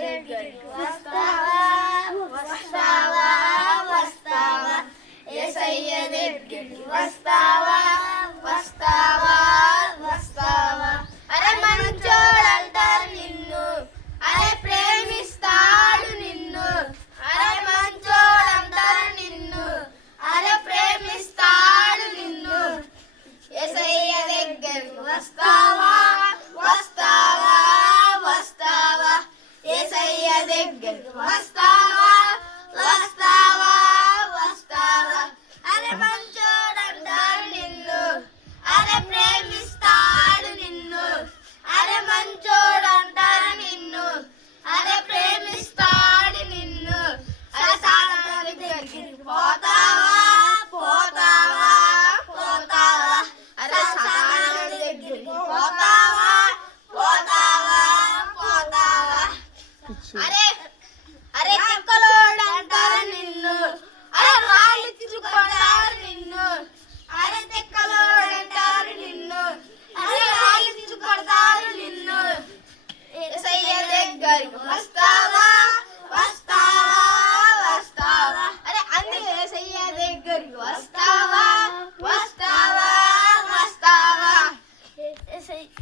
దగ్గరికి వస్తావా వస్తావా వస్తావా యేసయ్య దగ్గరికి వస్తావా వస్తావా వస్తావా అరే మంచోడంటారు నిన్ను అరే ప్రేమిస్తాడు నిన్ను అరే మంచోడంటారు నిన్ను అరే ప్రేమిస్తాడు నిన్ను యేసయ్య దగ్గరికి వస్తావా వస్తావా వస్తావా యేసయ్య దగ్గరికి వస్తావా వస్తావా వస్తావా అరే మంచోడంటాడు నిన్ను అరే ప్రేమిస్తాడు నిన్ను అరే మంచోడంటాడు నిన్ను అరే ప్రేమిస్తాడు నిన్ను అరే సాతాను దగ్గరికి పోతావా పోతావా పోతావా అరే సాతాను దగ్గరికి పోతావా పోతావా పోతావా అరే